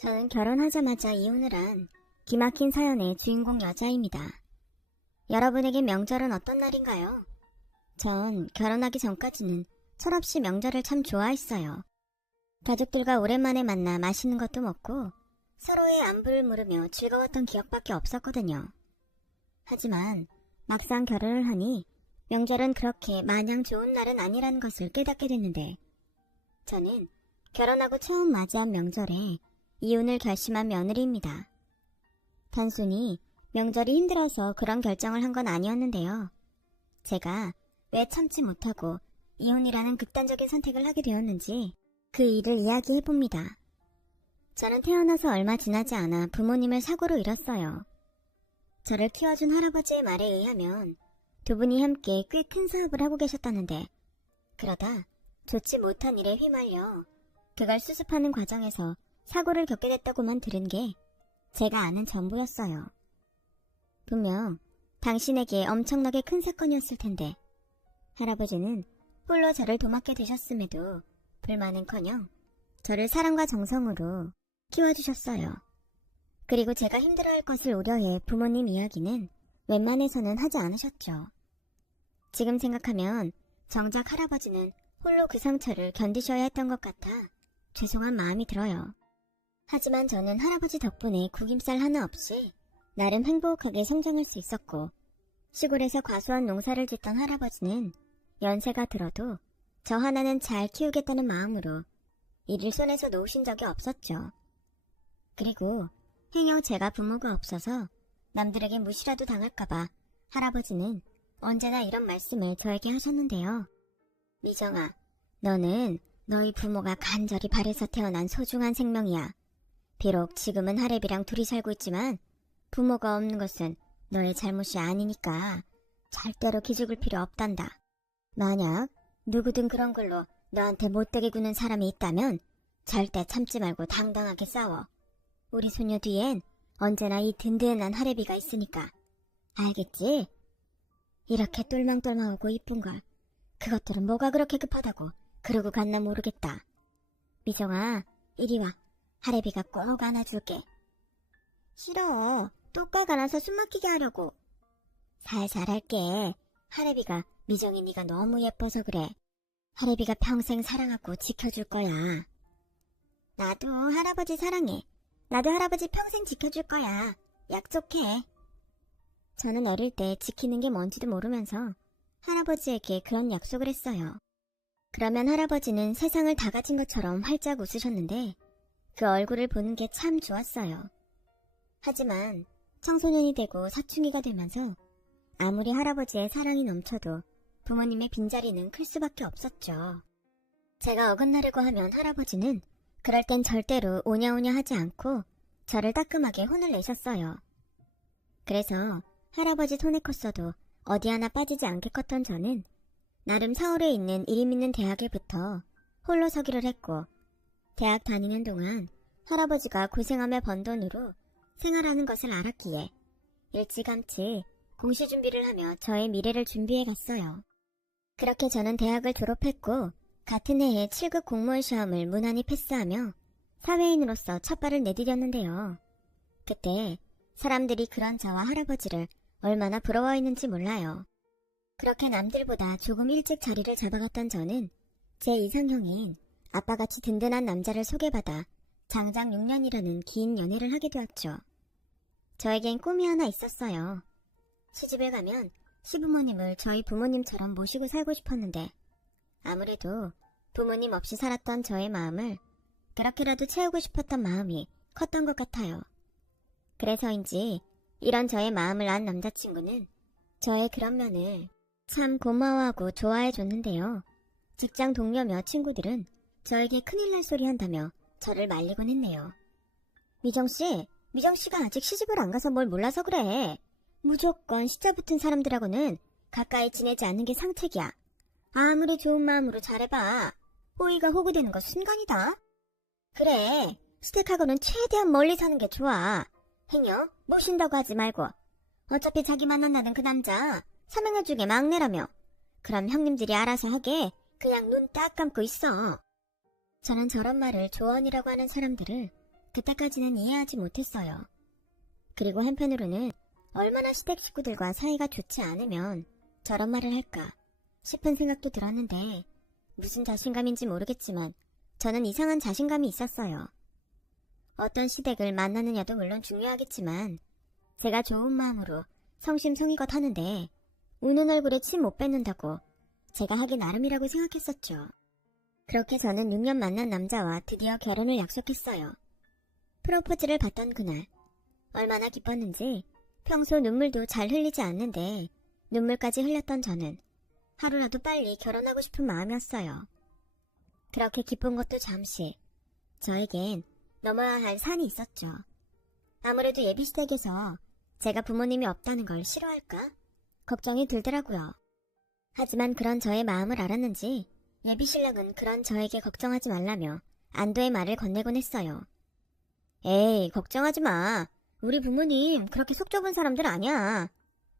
저는 결혼하자마자 이혼을 한 기막힌 사연의 주인공 여자입니다. 여러분에게 명절은 어떤 날인가요? 전 결혼하기 전까지는 철없이 명절을 참 좋아했어요. 가족들과 오랜만에 만나 맛있는 것도 먹고 서로의 안부를 물으며 즐거웠던 기억밖에 없었거든요. 하지만 막상 결혼을 하니 명절은 그렇게 마냥 좋은 날은 아니라는 것을 깨닫게 됐는데, 저는 결혼하고 처음 맞이한 명절에 이혼을 결심한 며느리입니다. 단순히 명절이 힘들어서 그런 결정을 한 건 아니었는데요. 제가 왜 참지 못하고 이혼이라는 극단적인 선택을 하게 되었는지 그 일을 이야기해봅니다. 저는 태어나서 얼마 지나지 않아 부모님을 사고로 잃었어요. 저를 키워준 할아버지의 말에 의하면 두 분이 함께 꽤 큰 사업을 하고 계셨다는데, 그러다 좋지 못한 일에 휘말려 그걸 수습하는 과정에서 사고를 겪게 됐다고만 들은 게 제가 아는 전부였어요. 분명 당신에게 엄청나게 큰 사건이었을 텐데, 할아버지는 홀로 저를 도맡게 되셨음에도 불만은커녕 저를 사랑과 정성으로 키워주셨어요. 그리고 제가 힘들어할 것을 우려해 부모님 이야기는 웬만해서는 하지 않으셨죠. 지금 생각하면 정작 할아버지는 홀로 그 상처를 견디셔야 했던 것 같아 죄송한 마음이 들어요. 하지만 저는 할아버지 덕분에 구김살 하나 없이 나름 행복하게 성장할 수 있었고, 시골에서 과수원 농사를 짓던 할아버지는 연세가 들어도 저 하나는 잘 키우겠다는 마음으로 일을 손에서 놓으신 적이 없었죠. 그리고 행여 제가 부모가 없어서 남들에게 무시라도 당할까봐 할아버지는 언제나 이런 말씀을 저에게 하셨는데요. 미정아, 너는 너희 부모가 간절히 바래서 태어난 소중한 생명이야. 비록 지금은 할애비랑 둘이 살고 있지만 부모가 없는 것은 너의 잘못이 아니니까 절대로 기죽을 필요 없단다. 만약 누구든 그런 걸로 너한테 못되게 구는 사람이 있다면 절대 참지 말고 당당하게 싸워. 우리 소녀 뒤엔 언제나 이 든든한 할애비가 있으니까. 알겠지? 이렇게 똘망똘망하고 이쁜 걸 그것들은 뭐가 그렇게 급하다고 그러고 갔나 모르겠다. 미정아, 이리 와. 할애비가 꼭 안아줄게. 싫어. 똑각 안아서 숨 막히게 하려고. 살살 할게. 할애비가 미정이 네가 너무 예뻐서 그래. 할애비가 평생 사랑하고 지켜줄 거야. 나도 할아버지 사랑해. 나도 할아버지 평생 지켜줄 거야. 약속해. 저는 어릴 때 지키는 게 뭔지도 모르면서 할아버지에게 그런 약속을 했어요. 그러면 할아버지는 세상을 다 가진 것처럼 활짝 웃으셨는데, 그 얼굴을 보는 게 참 좋았어요. 하지만 청소년이 되고 사춘기가 되면서 아무리 할아버지의 사랑이 넘쳐도 부모님의 빈자리는 클 수밖에 없었죠. 제가 어긋나려고 하면 할아버지는 그럴 땐 절대로 오냐오냐 하지 않고 저를 따끔하게 혼을 내셨어요. 그래서 할아버지 손에 컸어도 어디 하나 빠지지 않게 컸던 저는 나름 서울에 있는 이름 있는 대학에 붙어 홀로 서기를 했고, 대학 다니는 동안 할아버지가 고생하며 번 돈으로 생활하는 것을 알았기에 일찌감치 공시 준비를 하며 저의 미래를 준비해 갔어요. 그렇게 저는 대학을 졸업했고 같은 해에 7급 공무원 시험을 무난히 패스하며 사회인으로서 첫 발을 내디뎠는데요. 그때 사람들이 그런 저와 할아버지를 얼마나 부러워했는지 몰라요. 그렇게 남들보다 조금 일찍 자리를 잡아갔던 저는 제 이상형인 아빠같이 든든한 남자를 소개받아 장장 6년이라는 긴 연애를 하게 되었죠. 저에겐 꿈이 하나 있었어요. 시집을 가면 시부모님을 저희 부모님처럼 모시고 살고 싶었는데, 아무래도 부모님 없이 살았던 저의 마음을 그렇게라도 채우고 싶었던 마음이 컸던 것 같아요. 그래서인지 이런 저의 마음을 안 남자친구는 저의 그런 면을 참 고마워하고 좋아해줬는데요. 직장 동료며 친구들은 저에게 큰일 날 소리 한다며 저를 말리곤 했네요. 미정씨가 아직 시집을 안 가서 뭘 몰라서 그래. 무조건 시자 붙은 사람들하고는 가까이 지내지 않는 게 상책이야. 아무리 좋은 마음으로 잘해봐. 호의가 호구되는 거 순간이다. 그래, 스택하고는 최대한 멀리 사는 게 좋아. 행여 모신다고 하지 말고. 어차피 자기 만난다는 그 남자 3형제 중에 막내라며. 그럼 형님들이 알아서 하게 그냥 눈 딱 감고 있어. 저는 저런 말을 조언이라고 하는 사람들을 그때까지는 이해하지 못했어요. 그리고 한편으로는 얼마나 시댁 식구들과 사이가 좋지 않으면 저런 말을 할까 싶은 생각도 들었는데 무슨 자신감인지 모르겠지만 저는 이상한 자신감이 있었어요. 어떤 시댁을 만나느냐도 물론 중요하겠지만 제가 좋은 마음으로 성심성의껏 하는데 우는 얼굴에 침 못 뱉는다고 제가 하기 나름이라고 생각했었죠. 그렇게 저는 6년 만난 남자와 드디어 결혼을 약속했어요. 프로포즈를 받던 그날 얼마나 기뻤는지 평소 눈물도 잘 흘리지 않는데 눈물까지 흘렸던 저는 하루라도 빨리 결혼하고 싶은 마음이었어요. 그렇게 기쁜 것도 잠시 저에겐 넘어야 할 산이 있었죠. 아무래도 예비시댁에서 제가 부모님이 없다는 걸 싫어할까? 걱정이 들더라고요. 하지만 그런 저의 마음을 알았는지 예비신랑은 그런 저에게 걱정하지 말라며 안도의 말을 건네곤 했어요. 에이, 걱정하지 마. 우리 부모님 그렇게 속 좁은 사람들 아니야.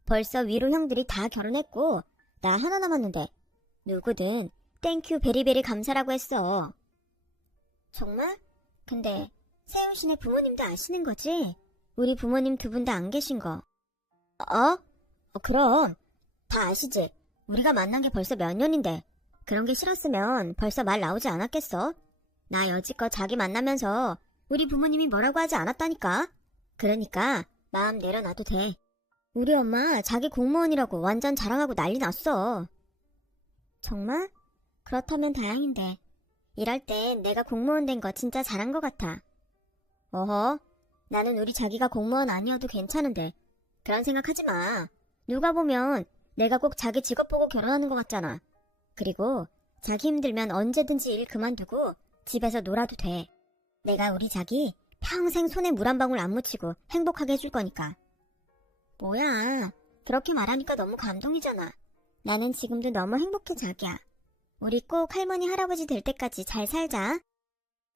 벌써 위로 형들이 다 결혼했고 나 하나 남았는데 누구든 땡큐 베리베리 감사라고 했어. 정말? 근데 세훈씨네 부모님도 아시는 거지? 우리 부모님 두 분 다 안 계신 거. 그럼 다 아시지? 우리가 만난 게 벌써 몇 년인데 그런 게 싫었으면 벌써 말 나오지 않았겠어? 나 여지껏 자기 만나면서 우리 부모님이 뭐라고 하지 않았다니까? 그러니까 마음 내려놔도 돼. 우리 엄마 자기 공무원이라고 완전 자랑하고 난리 났어. 정말? 그렇다면 다행인데 일할 땐 내가 공무원 된 거 진짜 잘한 것 같아. 어허, 나는 우리 자기가 공무원 아니어도 괜찮은데 그런 생각하지 마. 누가 보면 내가 꼭 자기 직업 보고 결혼하는 것 같잖아. 그리고 자기 힘들면 언제든지 일 그만두고 집에서 놀아도 돼. 내가 우리 자기 평생 손에 물 한 방울 안 묻히고 행복하게 해줄 거니까. 뭐야, 그렇게 말하니까 너무 감동이잖아. 나는 지금도 너무 행복해 자기야. 우리 꼭 할머니 할아버지 될 때까지 잘 살자.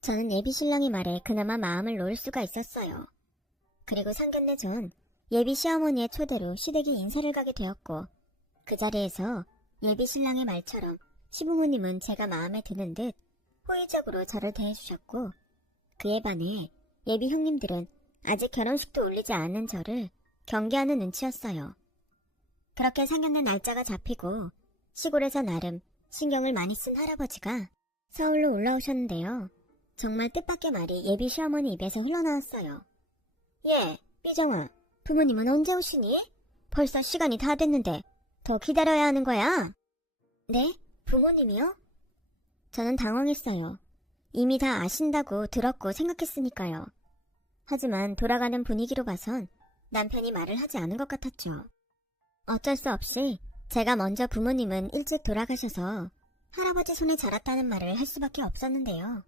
저는 예비신랑의 말에 그나마 마음을 놓을 수가 있었어요. 그리고 상견례 전 예비 시어머니의 초대로 시댁에 인사를 가게 되었고 그 자리에서 예비신랑의 말처럼 시부모님은 제가 마음에 드는 듯 호의적으로 저를 대해주셨고 그에 반해 예비 형님들은 아직 결혼식도 올리지 않은 저를 경계하는 눈치였어요. 그렇게 상견례 날짜가 잡히고 시골에서 나름 신경을 많이 쓴 할아버지가 서울로 올라오셨는데요. 정말 뜻밖의 말이 예비 시어머니 입에서 흘러나왔어요. 예, 삐정아, 부모님은 언제 오시니? 벌써 시간이 다 됐는데 더 기다려야 하는 거야? 네? 부모님이요? 저는 당황했어요. 이미 다 아신다고 들었고 생각했으니까요. 하지만 돌아가는 분위기로 봐선 남편이 말을 하지 않은 것 같았죠. 어쩔 수 없이 제가 먼저 부모님은 일찍 돌아가셔서 할아버지 손에 자랐다는 말을 할 수밖에 없었는데요.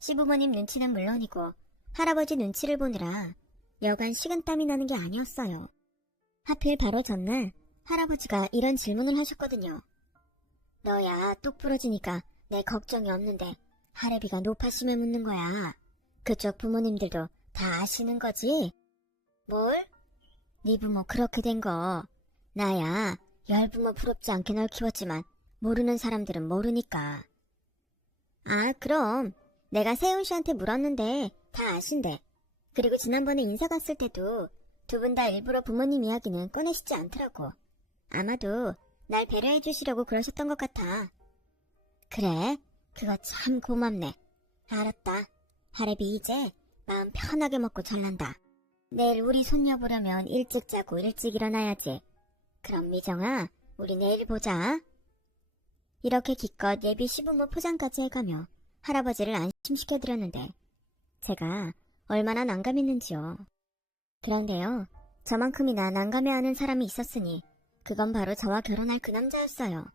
시부모님 눈치는 물론이고 할아버지 눈치를 보느라 여간 식은땀이 나는 게 아니었어요. 하필 바로 전날 할아버지가 이런 질문을 하셨거든요. 너야 똑 부러지니까 내 걱정이 없는데 할애비가 노파심을 묻는 거야. 그쪽 부모님들도 다 아시는 거지? 뭘? 네 부모 그렇게 된 거. 나야 열부모 부럽지 않게 널 키웠지만 모르는 사람들은 모르니까. 아, 그럼 내가 세훈 씨한테 물었는데 다 아신대. 그리고 지난번에 인사 갔을 때도 두 분 다 일부러 부모님 이야기는 꺼내시지 않더라고. 아마도 날 배려해 주시려고 그러셨던 것 같아. 그래? 그거 참 고맙네. 알았다. 할애비 이제 마음 편하게 먹고 잘난다. 내일 우리 손녀 보려면 일찍 자고 일찍 일어나야지. 그럼 미정아, 우리 내일 보자. 이렇게 기껏 예비 시부모 포장까지 해가며 할아버지를 안심시켜드렸는데 제가 얼마나 난감했는지요. 그런데요, 저만큼이나 난감해하는 사람이 있었으니 그건 바로 저와 결혼할 그 남자였어요.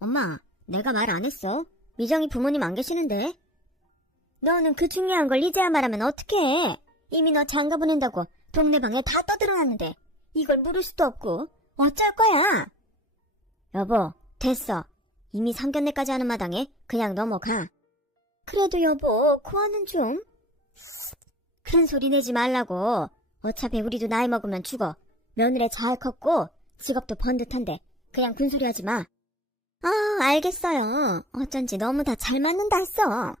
엄마, 내가 말 안 했어? 미정이 부모님 안 계시는데? 너는 그 중요한 걸 이제야 말하면 어떡해? 이미 너 장가 보낸다고 동네방에 다 떠들어놨는데 이걸 물을 수도 없고 어쩔 거야? 여보, 됐어. 이미 상견례까지 하는 마당에 그냥 넘어가. 그래도 여보, 고아는 좀... 큰 소리 내지 말라고. 어차피 우리도 나이 먹으면 죽어. 며느리 잘 컸고 직업도 번듯한데 그냥 군소리 하지 마. 아, 알겠어요. 어쩐지 너무 다 잘 맞는다 했어.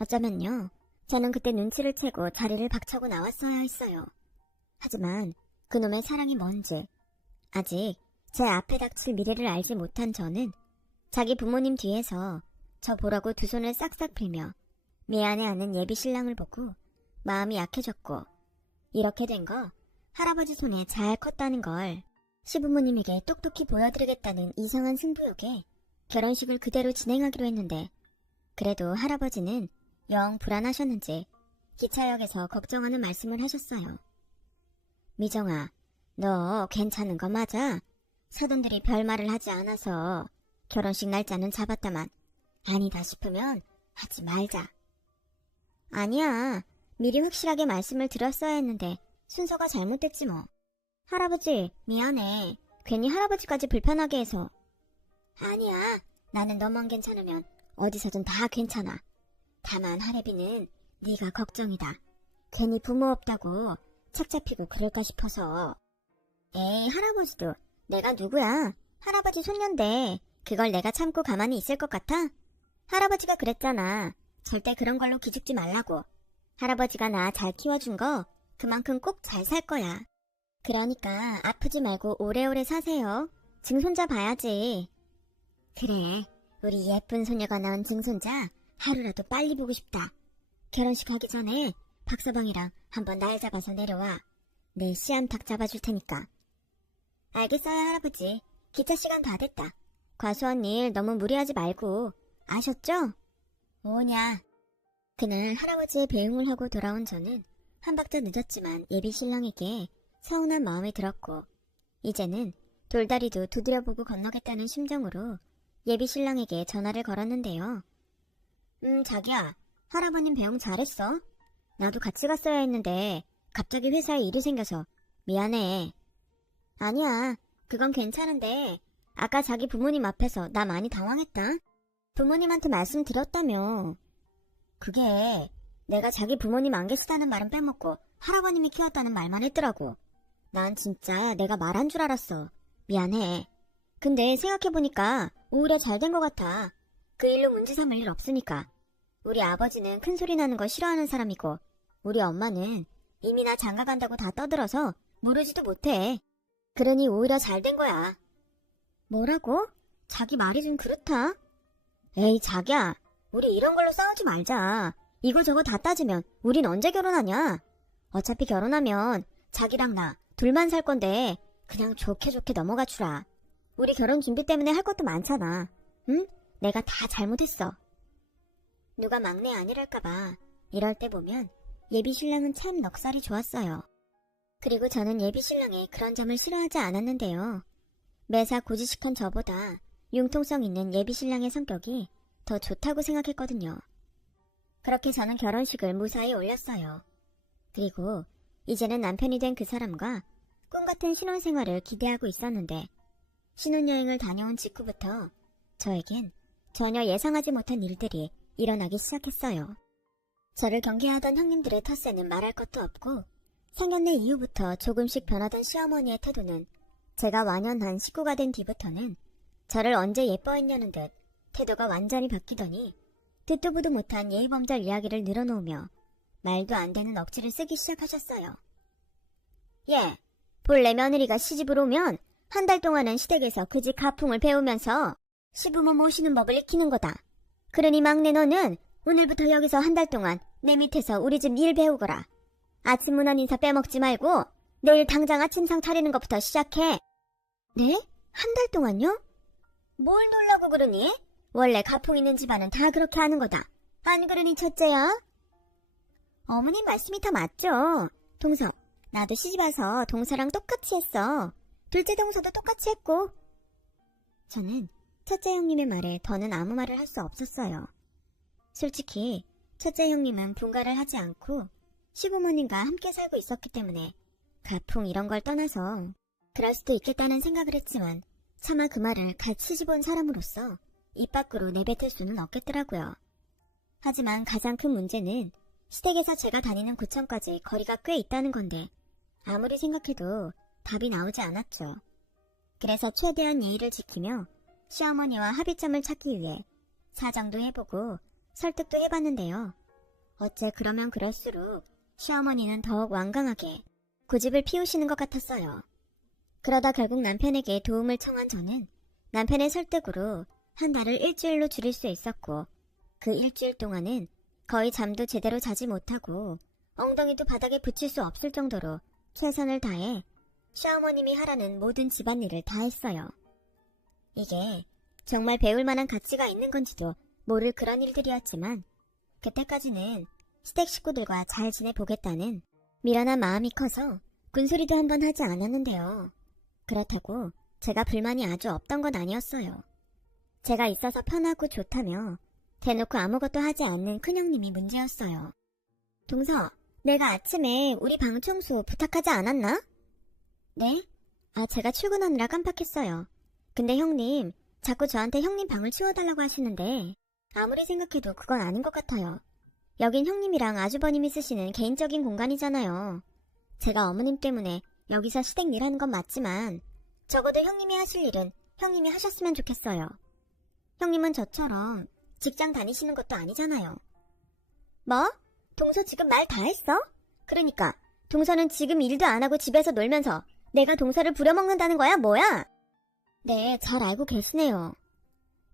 어쩌면요, 저는 그때 눈치를 채고 자리를 박차고 나왔어야 했어요. 하지만 그놈의 사랑이 뭔지 아직 제 앞에 닥칠 미래를 알지 못한 저는 자기 부모님 뒤에서 저 보라고 두 손을 싹싹 빌며 미안해하는 예비 신랑을 보고 마음이 약해졌고, 이렇게 된 거 할아버지 손에 잘 컸다는 걸 시부모님에게 똑똑히 보여드리겠다는 이상한 승부욕에 결혼식을 그대로 진행하기로 했는데, 그래도 할아버지는 영 불안하셨는지 기차역에서 걱정하는 말씀을 하셨어요. 미정아, 너 괜찮은 거 맞아? 사돈들이 별말을 하지 않아서 결혼식 날짜는 잡았다만 아니다 싶으면 하지 말자. 아니야, 미리 확실하게 말씀을 드렸어야 했는데 순서가 잘못됐지 뭐. 할아버지, 미안해. 괜히 할아버지까지 불편하게 해서. 아니야, 나는 너만 괜찮으면 어디서든 다 괜찮아. 다만 할애비는 네가 걱정이다. 괜히 부모 없다고 착 잡히고 그럴까 싶어서. 에이, 할아버지도 내가 누구야? 할아버지 손녀인데 그걸 내가 참고 가만히 있을 것 같아? 할아버지가 그랬잖아. 절대 그런 걸로 기죽지 말라고. 할아버지가 나 잘 키워준 거 그만큼 꼭 잘 살 거야. 그러니까 아프지 말고 오래오래 사세요. 증손자 봐야지. 그래, 우리 예쁜 소녀가 낳은 증손자 하루라도 빨리 보고 싶다. 결혼식 하기 전에 박서방이랑 한번 날 잡아서 내려와. 내 씨암탉 잡아줄 테니까. 알겠어요, 할아버지. 기차 시간 다 됐다. 과수원 일 너무 무리하지 말고. 아셨죠? 뭐냐. 그날 할아버지의 배웅을 하고 돌아온 저는 한 박자 늦었지만 예비 신랑에게 서운한 마음이 들었고, 이제는 돌다리도 두드려보고 건너겠다는 심정으로 예비 신랑에게 전화를 걸었는데요. 자기야, 할아버님 배웅 잘했어? 나도 같이 갔어야 했는데 갑자기 회사에 일이 생겨서 미안해. 아니야, 그건 괜찮은데 아까 자기 부모님 앞에서 나 많이 당황했다. 부모님한테 말씀드렸다며. 그게 내가 자기 부모님 안 계시다는 말은 빼먹고 할아버님이 키웠다는 말만 했더라고. 난 진짜 내가 말한 줄 알았어. 미안해. 근데 생각해보니까 오히려 잘 된 것 같아. 그 일로 문제 삼을 일 없으니까. 우리 아버지는 큰 소리 나는 거 싫어하는 사람이고, 우리 엄마는 이미 나 장가 간다고 다 떠들어서 모르지도 못해. 그러니 오히려 잘 된 거야. 뭐라고? 자기 말이 좀 그렇다? 에이, 자기야, 우리 이런 걸로 싸우지 말자. 이거저거 다 따지면 우린 언제 결혼하냐? 어차피 결혼하면 자기랑 나 둘만 살 건데 그냥 좋게 좋게 넘어가 주라. 우리 결혼 준비 때문에 할 것도 많잖아. 응? 내가 다 잘못했어. 누가 막내 아니랄까봐 이럴 때 보면 예비 신랑은 참 넉살이 좋았어요. 그리고 저는 예비 신랑의 그런 점을 싫어하지 않았는데요. 매사 고지식한 저보다 융통성 있는 예비 신랑의 성격이 더 좋다고 생각했거든요. 그렇게 저는 결혼식을 무사히 올렸어요. 그리고 이제는 남편이 된 그 사람과 꿈같은 신혼생활을 기대하고 있었는데, 신혼여행을 다녀온 직후부터 저에겐 전혀 예상하지 못한 일들이 일어나기 시작했어요. 저를 경계하던 형님들의 텃세는 말할 것도 없고, 상견례 이후부터 조금씩 변하던 시어머니의 태도는 제가 완연한 식구가 된 뒤부터는 저를 언제 예뻐했냐는 듯 태도가 완전히 바뀌더니 듣도 보도 못한 예의범절 이야기를 늘어놓으며 말도 안 되는 억지를 쓰기 시작하셨어요. 예, 본래 며느리가 시집을 오면 한 달 동안은 시댁에서 그 집 가풍을 배우면서 시부모 모시는 법을 익히는 거다. 그러니 막내 너는 오늘부터 여기서 한 달 동안 내 밑에서 우리 집 일 배우거라. 아침 문안 인사 빼먹지 말고 내일 당장 아침상 차리는 것부터 시작해. 네? 한 달 동안요? 뭘 놀라고 그러니? 원래 가풍 있는 집안은 다 그렇게 하는 거다. 안 그러니 첫째야? 어머님 말씀이 다 맞죠. 동서, 나도 시집와서 동서랑 똑같이 했어. 둘째 동서도 똑같이 했고. 저는 첫째 형님의 말에 더는 아무 말을 할 수 없었어요. 솔직히 첫째 형님은 분가를 하지 않고 시부모님과 함께 살고 있었기 때문에 가풍 이런 걸 떠나서 그럴 수도 있겠다는 생각을 했지만 차마 그 말을 같이 시집온 사람으로서 입 밖으로 내뱉을 수는 없겠더라고요. 하지만 가장 큰 문제는 시댁에서 제가 다니는 구청까지 거리가 꽤 있다는 건데 아무리 생각해도 답이 나오지 않았죠. 그래서 최대한 예의를 지키며 시어머니와 합의점을 찾기 위해 사정도 해보고 설득도 해봤는데요. 어째 그러면 그럴수록 시어머니는 더욱 완강하게 고집을 피우시는 것 같았어요. 그러다 결국 남편에게 도움을 청한 저는 남편의 설득으로 한 달을 일주일로 줄일 수 있었고, 그 일주일 동안은 거의 잠도 제대로 자지 못하고 엉덩이도 바닥에 붙일 수 없을 정도로 최선을 다해 시어머님이 하라는 모든 집안일을 다 했어요. 이게 정말 배울 만한 가치가 있는 건지도 모를 그런 일들이었지만, 그때까지는 시댁 식구들과 잘 지내보겠다는 미련한 마음이 커서 군소리도 한번 하지 않았는데요. 그렇다고 제가 불만이 아주 없던 건 아니었어요. 제가 있어서 편하고 좋다며 대놓고 아무것도 하지 않는 큰형님이 문제였어요. 동서, 내가 아침에 우리 방 청소 부탁하지 않았나? 네? 제가 출근하느라 깜빡했어요. 근데 형님, 자꾸 저한테 형님 방을 치워달라고 하시는데 아무리 생각해도 그건 아닌 것 같아요. 여긴 형님이랑 아주버님이 쓰시는 개인적인 공간이잖아요. 제가 어머님 때문에 여기서 시댁 일하는 건 맞지만 적어도 형님이 하실 일은 형님이 하셨으면 좋겠어요. 형님은 저처럼 직장 다니시는 것도 아니잖아요. 뭐? 동서 지금 말 다 했어? 그러니까 동서는 지금 일도 안 하고 집에서 놀면서 내가 동서를 부려먹는다는 거야, 뭐야? 네, 잘 알고 계시네요.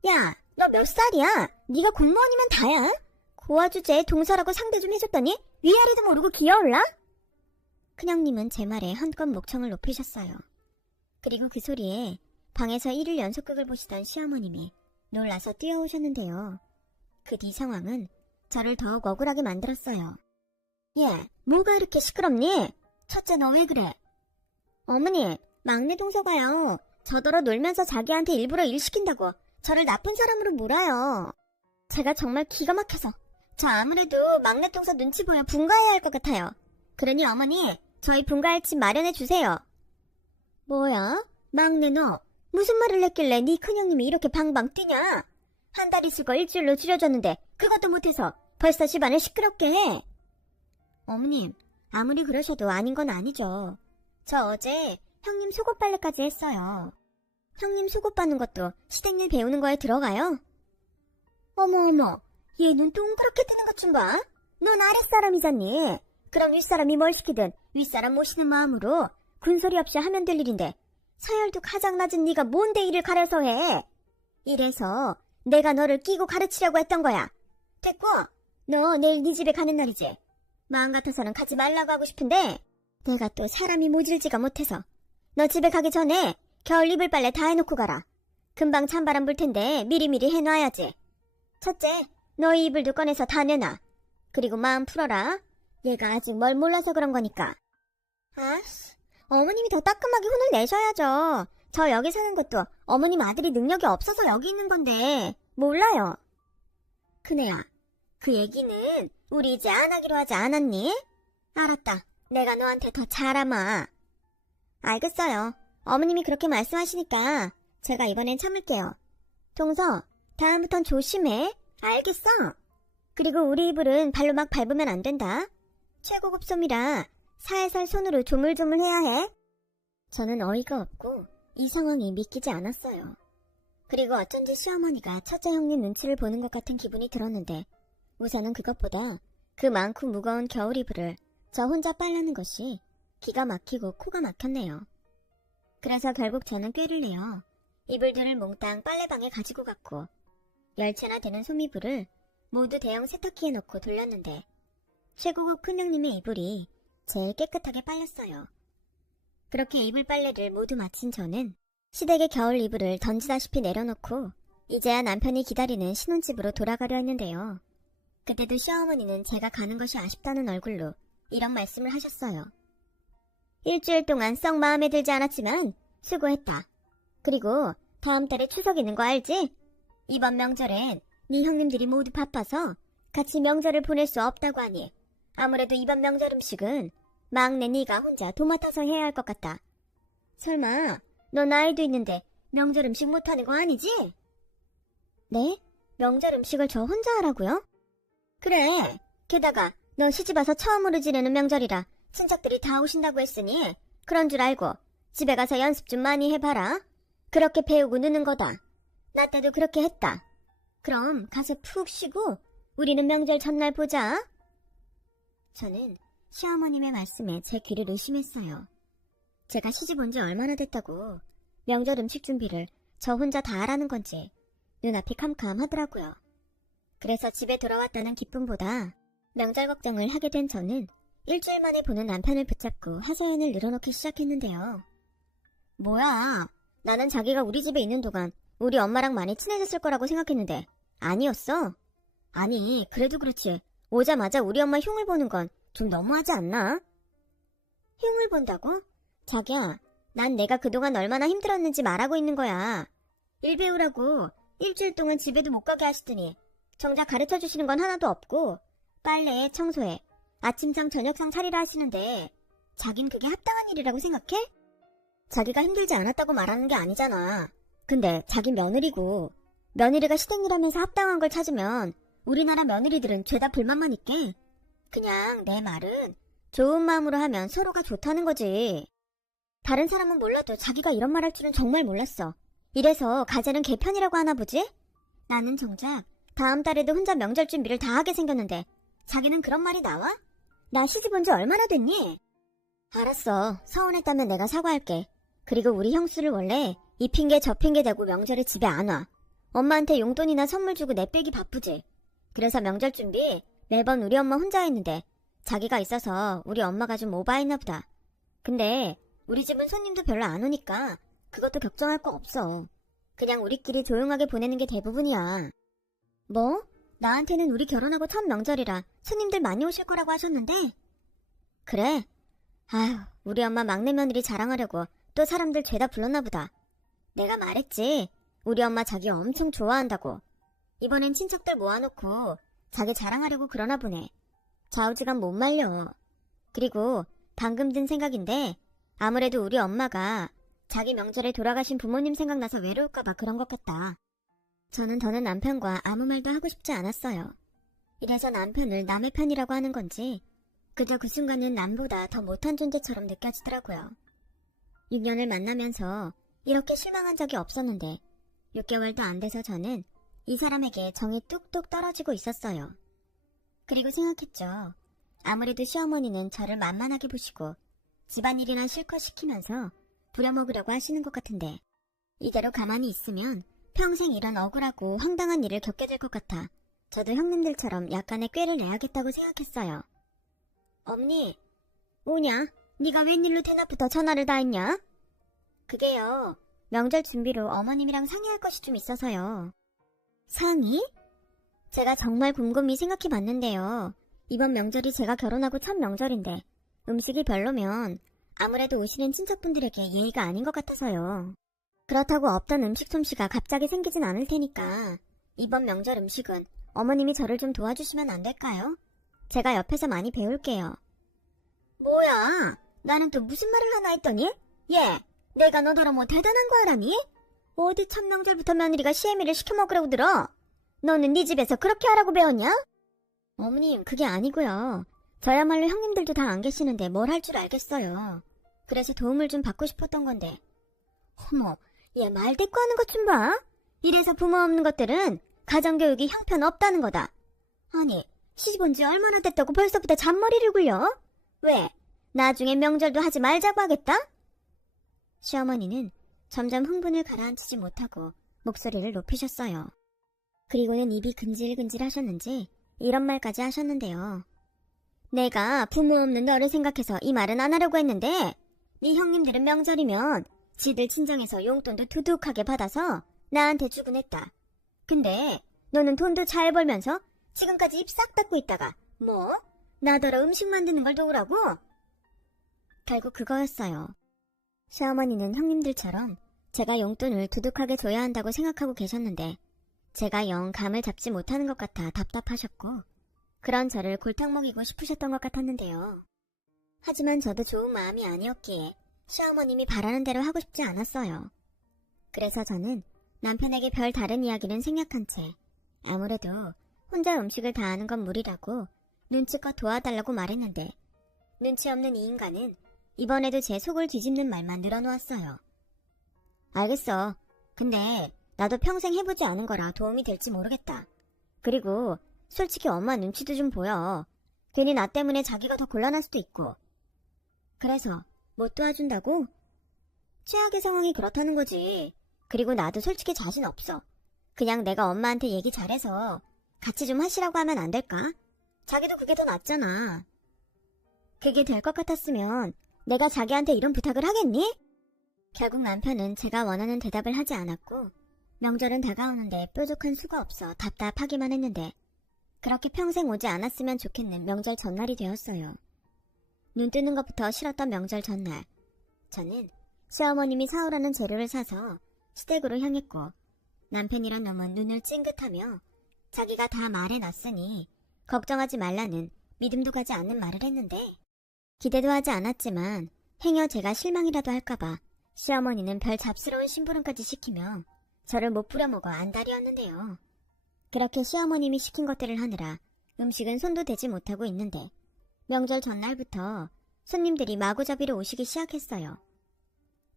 야, 너 몇 살이야? 네가 공무원이면 다야? 고아 주제에 동서라고 상대 좀 해줬더니 위아래도 모르고 기어올라? 큰형님은 제 말에 한껏 목청을 높이셨어요. 그리고 그 소리에 방에서 일일 연속극을 보시던 시어머님이 놀라서 뛰어오셨는데요. 그 뒤 상황은 저를 더욱 억울하게 만들었어요. 얘, 뭐가 이렇게 시끄럽니? 첫째, 너 왜 그래? 어머니, 막내 동서가요. 저더러 놀면서 자기한테 일부러 일 시킨다고 저를 나쁜 사람으로 몰아요. 제가 정말 기가 막혀서 저 아무래도 막내 동서 눈치 보여 분가해야 할 것 같아요. 그러니 어머니, 저희 분가할 집 마련해 주세요. 뭐야? 막내 너 무슨 말을 했길래 네 큰형님이 이렇게 방방 뛰냐? 한 달 있을 거 일주일로 줄여줬는데 그것도 못해서 벌써 집안을 시끄럽게 해. 어머님, 아무리 그러셔도 아닌 건 아니죠. 저 어제 형님 속옷 빨래까지 했어요. 형님 속옷 빠는 것도 시댁일 배우는 거에 들어가요? 어머, 얘 눈 동그랗게 뜨는 것 좀 봐. 넌 아랫사람이잖니. 그럼 윗사람이 뭘 시키든 윗사람 모시는 마음으로 군소리 없이 하면 될 일인데 서열도 가장 낮은 네가 뭔데 일을 가려서 해. 이래서 내가 너를 끼고 가르치려고 했던 거야. 됐고, 너 내일 네 집에 가는 날이지. 마음 같아서는 가지 말라고 하고 싶은데 내가 또 사람이 모질지가 못해서 너 집에 가기 전에 겨울 이불 빨래 다 해놓고 가라. 금방 찬바람 불 텐데 미리미리 해놔야지. 첫째, 너희 이불도 꺼내서 다 내놔. 그리고 마음 풀어라. 얘가 아직 뭘 몰라서 그런 거니까. 어머님이 더 따끔하게 혼을 내셔야죠. 저 여기 사는 것도 어머님 아들이 능력이 없어서 여기 있는 건데 몰라요. 큰애야, 그 얘기는 우리 이제 안 하기로 하지 않았니? 알았다. 내가 너한테 더 잘하마. 알겠어요. 어머님이 그렇게 말씀하시니까 제가 이번엔 참을게요. 동서, 다음부턴 조심해. 알겠어? 그리고 우리 이불은 발로 막 밟으면 안 된다. 최고급 솜이라 살살 손으로 조물조물 해야 해. 저는 어이가 없고 이 상황이 믿기지 않았어요. 그리고 어쩐지 시어머니가 첫째 형님 눈치를 보는 것 같은 기분이 들었는데 우선은 그것보다 그 많고 무거운 겨울 이불을 저 혼자 빨라는 것이 기가 막히고 코가 막혔네요. 그래서 결국 저는 꾀를 내어 이불들을 몽땅 빨래방에 가지고 갔고 10채나 되는 솜이불을 모두 대형 세탁기에 넣고 돌렸는데 최고급 큰형님의 이불이 제일 깨끗하게 빨렸어요. 그렇게 이불 빨래를 모두 마친 저는 시댁의 겨울 이불을 던지다시피 내려놓고 이제야 남편이 기다리는 신혼집으로 돌아가려 했는데요. 그때도 시어머니는 제가 가는 것이 아쉽다는 얼굴로 이런 말씀을 하셨어요. 일주일 동안 썩 마음에 들지 않았지만 수고했다. 그리고 다음 달에 추석 있는 거 알지? 이번 명절엔 네 형님들이 모두 바빠서 같이 명절을 보낼 수 없다고 하니 아무래도 이번 명절 음식은 막내 네가 혼자 도맡아서 해야 할 것 같다. 설마 너 나이도 있는데 명절 음식 못하는 거 아니지? 네? 명절 음식을 저 혼자 하라고요? 그래. 게다가 너 시집와서 처음으로 지내는 명절이라 친척들이 다 오신다고 했으니 그런 줄 알고 집에 가서 연습 좀 많이 해봐라. 그렇게 배우고 느는 거다. 나 때도 그렇게 했다. 그럼 가서 푹 쉬고 우리는 명절 전날 보자. 저는 시어머님의 말씀에 제 귀를 의심했어요. 제가 시집 온 지 얼마나 됐다고 명절 음식 준비를 저 혼자 다 하라는 건지 눈앞이 캄캄하더라고요. 그래서 집에 돌아왔다는 기쁨보다 명절 걱정을 하게 된 저는 일주일 만에 보는 남편을 붙잡고 하소연을 늘어놓기 시작했는데요. 뭐야, 나는 자기가 우리 집에 있는 동안 우리 엄마랑 많이 친해졌을 거라고 생각했는데 아니었어? 아니, 그래도 그렇지. 오자마자 우리 엄마 흉을 보는 건 좀 너무하지 않나? 흉을 본다고? 자기야, 난 내가 그동안 얼마나 힘들었는지 말하고 있는 거야. 일 배우라고 일주일 동안 집에도 못 가게 하시더니 정작 가르쳐 주시는 건 하나도 없고 빨래, 청소에 아침상 저녁상 차리라 하시는데 자긴 그게 합당한 일이라고 생각해? 자기가 힘들지 않았다고 말하는 게 아니잖아. 근데 자긴 며느리고 며느리가 시댁일하면서 합당한 걸 찾으면 우리나라 며느리들은 죄다 불만만 있게. 그냥 내 말은 좋은 마음으로 하면 서로가 좋다는 거지. 다른 사람은 몰라도 자기가 이런 말 할 줄은 정말 몰랐어. 이래서 가재는 개편이라고 하나 보지? 나는 정작 다음 달에도 혼자 명절 준비를 다 하게 생겼는데 자기는 그런 말이 나와? 나 시집 온 지 얼마나 됐니? 알았어. 서운했다면 내가 사과할게. 그리고 우리 형수를 원래 이 핑계 저 핑계 대고 명절에 집에 안 와. 엄마한테 용돈이나 선물 주고 내빼기 바쁘지. 그래서 명절 준비 매번 우리 엄마 혼자 했는데 자기가 있어서 우리 엄마가 좀 오바했나 보다. 근데 우리 집은 손님도 별로 안 오니까 그것도 걱정할 거 없어. 그냥 우리끼리 조용하게 보내는 게 대부분이야. 뭐? 나한테는 우리 결혼하고 첫 명절이라 손님들 많이 오실 거라고 하셨는데? 그래? 아휴, 우리 엄마 막내 며느리 자랑하려고 또 사람들 죄다 불렀나 보다. 내가 말했지. 우리 엄마 자기 엄청 좋아한다고. 이번엔 친척들 모아놓고 자기 자랑하려고 그러나 보네. 좌우지간 못 말려. 그리고 방금 든 생각인데 아무래도 우리 엄마가 자기 명절에 돌아가신 부모님 생각나서 외로울까봐 그런 것 같다. 저는 더는 남편과 아무 말도 하고 싶지 않았어요. 이래서 남편을 남의 편이라고 하는 건지 그저 그 순간은 남보다 더 못한 존재처럼 느껴지더라고요. 6년을 만나면서 이렇게 실망한 적이 없었는데 6개월도 안 돼서 저는 이 사람에게 정이 뚝뚝 떨어지고 있었어요. 그리고 생각했죠. 아무래도 시어머니는 저를 만만하게 보시고 집안일이나 실컷 시키면서 부려먹으려고 하시는 것 같은데 이대로 가만히 있으면 평생 이런 억울하고 황당한 일을 겪게 될 것 같아 저도 형님들처럼 약간의 꾀를 내야겠다고 생각했어요. 어머니, 뭐냐? 네가 웬일로 대낮부터 전화를 다 했냐? 그게요. 명절 준비로 어머님이랑 상의할 것이 좀 있어서요. 상의? 제가 정말 곰곰이 생각해봤는데요. 이번 명절이 제가 결혼하고 첫 명절인데 음식이 별로면 아무래도 오시는 친척분들에게 예의가 아닌 것 같아서요. 그렇다고 없던 음식 솜씨가 갑자기 생기진 않을 테니까 이번 명절 음식은 어머님이 저를 좀 도와주시면 안 될까요? 제가 옆에서 많이 배울게요. 뭐야? 나는 또 무슨 말을 하나 했더니? 얘, 내가 너더러 뭐 대단한 거 하라니? 어디 첫 명절부터 며느리가 시애미를 시켜 먹으라고 들어? 너는 네 집에서 그렇게 하라고 배웠냐? 어머님, 그게 아니고요. 저야말로 형님들도 다 안 계시는데 뭘 할 줄 알겠어요. 그래서 도움을 좀 받고 싶었던 건데. 어머, 얘 말대꾸하는 것 좀 봐. 이래서 부모 없는 것들은 가정교육이 형편없다는 거다. 아니, 시집 온 지 얼마나 됐다고 벌써부터 잔머리를 굴려? 왜? 나중에 명절도 하지 말자고 하겠다? 시어머니는 점점 흥분을 가라앉히지 못하고 목소리를 높이셨어요. 그리고는 입이 근질근질 하셨는지 이런 말까지 하셨는데요. 내가 부모 없는 너를 생각해서 이 말은 안 하려고 했는데 네 형님들은 명절이면 지들 친정에서 용돈도 두둑하게 받아서 나한테 주곤 했다. 근데 너는 돈도 잘 벌면서 지금까지 입 싹 닫고 있다가 뭐? 나더러 음식 만드는 걸 도우라고? 결국 그거였어요. 시어머니는 형님들처럼 제가 용돈을 두둑하게 줘야 한다고 생각하고 계셨는데 제가 영 감을 잡지 못하는 것 같아 답답하셨고 그런 저를 골탕 먹이고 싶으셨던 것 같았는데요. 하지만 저도 좋은 마음이 아니었기에 시어머님이 바라는 대로 하고 싶지 않았어요. 그래서 저는 남편에게 별 다른 이야기는 생략한 채 아무래도 혼자 음식을 다 하는 건 무리라고 눈치껏 도와달라고 말했는데 눈치 없는 이 인간은 이번에도 제 속을 뒤집는 말만 늘어놓았어요. 알겠어. 근데 나도 평생 해보지 않은 거라 도움이 될지 모르겠다. 그리고 솔직히 엄마 눈치도 좀 보여. 괜히 나 때문에 자기가 더 곤란할 수도 있고. 그래서 못 도와준다고? 최악의 상황이 그렇다는 거지. 그리고 나도 솔직히 자신 없어. 그냥 내가 엄마한테 얘기 잘해서 같이 좀 하시라고 하면 안 될까? 자기도 그게 더 낫잖아. 그게 될 것 같았으면 내가 자기한테 이런 부탁을 하겠니? 결국 남편은 제가 원하는 대답을 하지 않았고 명절은 다가오는데 뾰족한 수가 없어 답답하기만 했는데 그렇게 평생 오지 않았으면 좋겠는 명절 전날이 되었어요. 눈 뜨는 것부터 싫었던 명절 전날. 저는 시어머님이 사오라는 재료를 사서 시댁으로 향했고 남편이란 놈은 눈을 찡긋하며 자기가 다 말해놨으니 걱정하지 말라는 믿음도 가지 않는 말을 했는데 기대도 하지 않았지만 행여 제가 실망이라도 할까봐 시어머니는 별 잡스러운 심부름까지 시키며 저를 못 부려먹어 안달이었는데요. 그렇게 시어머님이 시킨 것들을 하느라 음식은 손도 대지 못하고 있는데 명절 전날부터 손님들이 마구잡이로 오시기 시작했어요.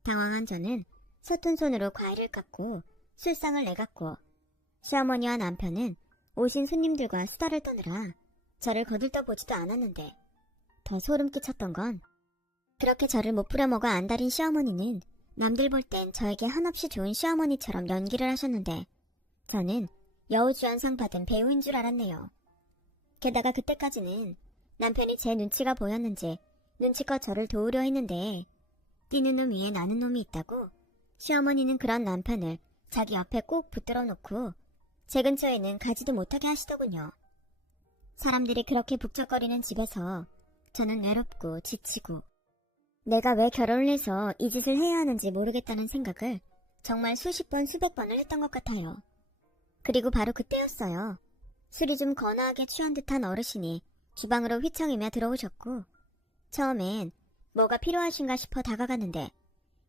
당황한 저는 서툰 손으로 과일을 깎고 술상을 내갔고 시어머니와 남편은 오신 손님들과 수다를 떠느라 저를 거들떠보지도 않았는데 더 소름 끼쳤던 건 그렇게 저를 못 부려먹어 안달인 시어머니는 남들 볼 땐 저에게 한없이 좋은 시어머니처럼 연기를 하셨는데 저는 여우주연상 받은 배우인 줄 알았네요. 게다가 그때까지는 남편이 제 눈치가 보였는지 눈치껏 저를 도우려 했는데 뛰는 놈 위에 나는 놈이 있다고 시어머니는 그런 남편을 자기 옆에 꼭 붙들어 놓고 제 근처에는 가지도 못하게 하시더군요. 사람들이 그렇게 북적거리는 집에서 저는 외롭고 지치고 내가 왜 결혼을 해서 이 짓을 해야 하는지 모르겠다는 생각을 정말 수십 번 수백 번을 했던 것 같아요. 그리고 바로 그때였어요. 술이 좀 거나하게 취한 듯한 어르신이 주방으로 휘청이며 들어오셨고 처음엔 뭐가 필요하신가 싶어 다가갔는데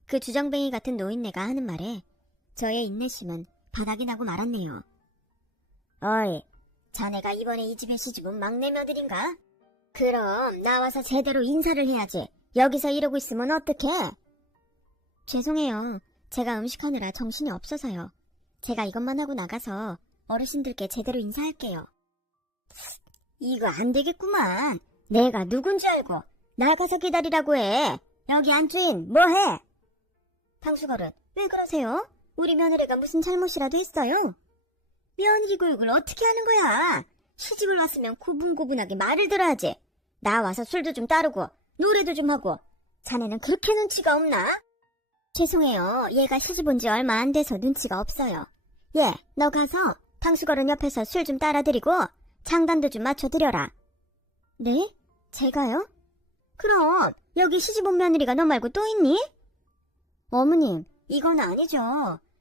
그 주정뱅이 같은 노인네가 하는 말에 저의 인내심은 바닥이 나고 말았네요. 어이, 자네가 이번에 이 집에 시집온 막내 며느린가? 그럼 나와서 제대로 인사를 해야지. 여기서 이러고 있으면 어떡해? 죄송해요. 제가 음식하느라 정신이 없어서요. 제가 이것만 하고 나가서 어르신들께 제대로 인사할게요. 이거 안 되겠구만. 내가 누군지 알고 나가서 기다리라고 해. 여기 안주인 뭐해? 당수거릇, 왜 그러세요? 우리 며느리가 무슨 잘못이라도 했어요? 며느리 교육을 어떻게 하는 거야? 시집을 왔으면 고분고분하게 말을 들어야지. 나와서 술도 좀 따르고 노래도 좀 하고. 자네는 그렇게 눈치가 없나? 죄송해요. 얘가 시집 온 지 얼마 안 돼서 눈치가 없어요. 얘, 너 가서 당수거른 옆에서 술 좀 따라드리고 장단도 좀 맞춰드려라. 네? 제가요? 그럼 여기 시집 온 며느리가 너 말고 또 있니? 어머님, 이건 아니죠.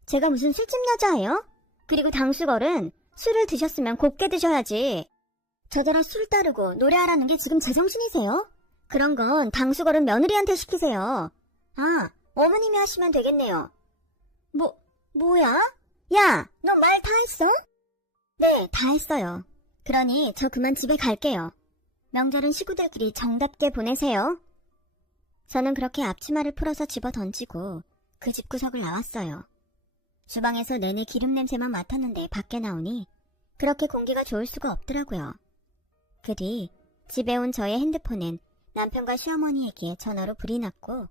제가 무슨 술집 여자예요? 그리고 당수거른 술을 드셨으면 곱게 드셔야지. 저더러 술 따르고 노래하라는 게 지금 제정신이세요? 그런 건 당수거른 며느리한테 시키세요. 아, 어머님이 하시면 되겠네요. 뭐야? 야, 너 말 다 했어? 네, 다 했어요. 그러니 저 그만 집에 갈게요. 명절은 식구들끼리 정답게 보내세요. 저는 그렇게 앞치마를 풀어서 집어 던지고 그 집구석을 나왔어요. 주방에서 내내 기름 냄새만 맡았는데 밖에 나오니 그렇게 공기가 좋을 수가 없더라고요. 그 뒤 집에 온 저의 핸드폰엔 남편과 시어머니에게 전화로 불이 났고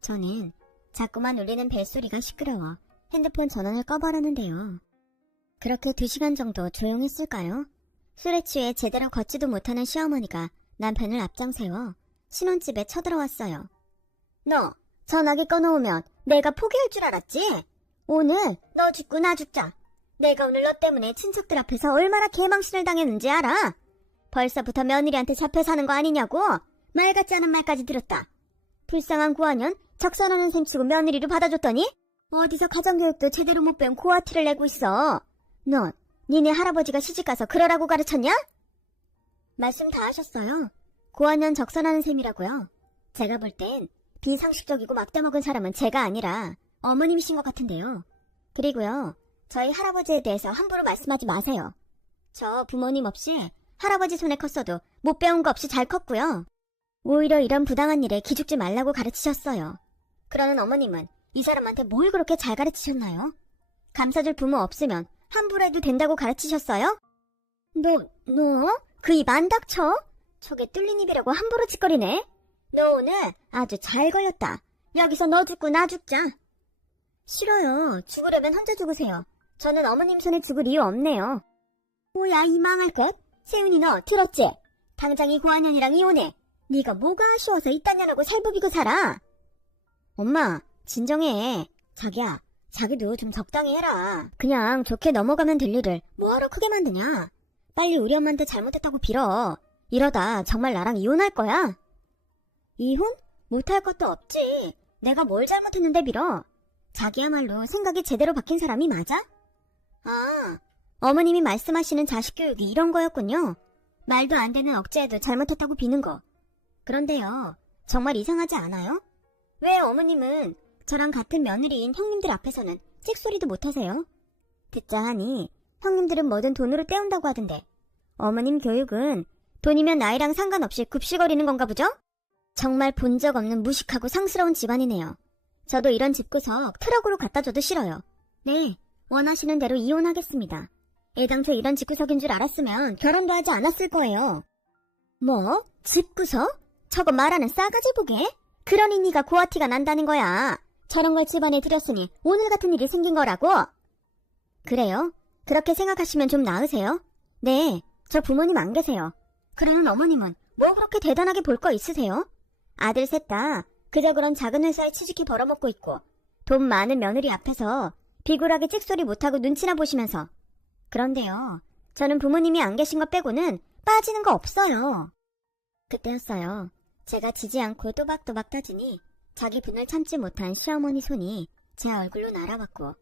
저는 자꾸만 울리는 벨소리가 시끄러워 핸드폰 전원을 꺼버렸는데요. 그렇게 2시간 정도 조용했을까요? 술에 취해 제대로 걷지도 못하는 시어머니가 남편을 앞장세워 신혼집에 쳐들어왔어요. 너 전화기 꺼놓으면 내가 포기할 줄 알았지? 오늘 너 죽고 나 죽자. 내가 오늘 너 때문에 친척들 앞에서 얼마나 개망신을 당했는지 알아? 벌써부터 며느리한테 잡혀 사는 거 아니냐고? 말 같지 않은 말까지 들었다. 불쌍한 고아년 적선하는 셈 치고 며느리로 받아줬더니 어디서 가정교육도 제대로 못 배운 고아티를 내고 있어. 넌 니네 할아버지가 시집가서 그러라고 가르쳤냐? 말씀 다 하셨어요. 고아년 적선하는 셈이라고요. 제가 볼 땐 비상식적이고 막대먹은 사람은 제가 아니라 어머님이신 것 같은데요. 그리고요, 저희 할아버지에 대해서 함부로 말씀하지 마세요. 저 부모님 없이 할아버지 손에 컸어도 못 배운 거 없이 잘 컸고요. 오히려 이런 부당한 일에 기죽지 말라고 가르치셨어요. 그러는 어머님은 이 사람한테 뭘 그렇게 잘 가르치셨나요? 감싸줄 부모 없으면 함부로 해도 된다고 가르치셨어요? 너? 그 입 안 닥쳐? 저게 뚫린 입이라고 함부로 짓거리네? 너 오늘 아주 잘 걸렸다. 여기서 너 죽고 나 죽자. 싫어요. 죽으려면 혼자 죽으세요. 저는 어머님 손에 죽을 이유 없네요. 뭐야 이 망할 것? 세훈이 너 들었지? 당장 이 고한현이랑 이혼해. 네가 뭐가 아쉬워서 이딴 년하고 살부비고 살아? 엄마, 진정해. 자기야, 자기도 좀 적당히 해라. 그냥 좋게 넘어가면 될 일을 뭐하러 크게 만드냐? 빨리 우리 엄마한테 잘못했다고 빌어. 이러다 정말 나랑 이혼할 거야? 이혼? 못할 것도 없지. 내가 뭘 잘못했는데 빌어. 자기야말로 생각이 제대로 바뀐 사람이 맞아? 아, 어머님이 말씀하시는 자식 교육이 이런 거였군요. 말도 안 되는 억제에도 잘못했다고 비는 거. 그런데요, 정말 이상하지 않아요? 왜 어머님은 저랑 같은 며느리인 형님들 앞에서는 찍소리도 못하세요? 듣자 하니 형님들은 뭐든 돈으로 때운다고 하던데 어머님 교육은 돈이면 나이랑 상관없이 굽시거리는 건가 보죠? 정말 본 적 없는 무식하고 상스러운 집안이네요. 저도 이런 집구석 트럭으로 갖다 줘도 싫어요. 네, 원하시는 대로 이혼하겠습니다. 애당초 이런 집구석인 줄 알았으면 결혼도 하지 않았을 거예요. 뭐? 집구석? 저거 말하는 싸가지 보게? 그러니 네가 고아티가 난다는 거야. 저런 걸 집안에 들였으니 오늘 같은 일이 생긴 거라고? 그래요? 그렇게 생각하시면 좀 나으세요? 네, 저 부모님 안 계세요. 그러는 어머님은 뭐 그렇게 대단하게 볼 거 있으세요? 아들 셋 다 그저 그런 작은 회사에 취직해 벌어먹고 있고 돈 많은 며느리 앞에서 비굴하게 찍소리 못하고 눈치나 보시면서. 그런데요, 저는 부모님이 안 계신 것 빼고는 빠지는 거 없어요. 그때였어요. 제가 지지 않고 또박또박 따지니 자기 분을 참지 못한 시어머니 손이 제 얼굴로 날아왔고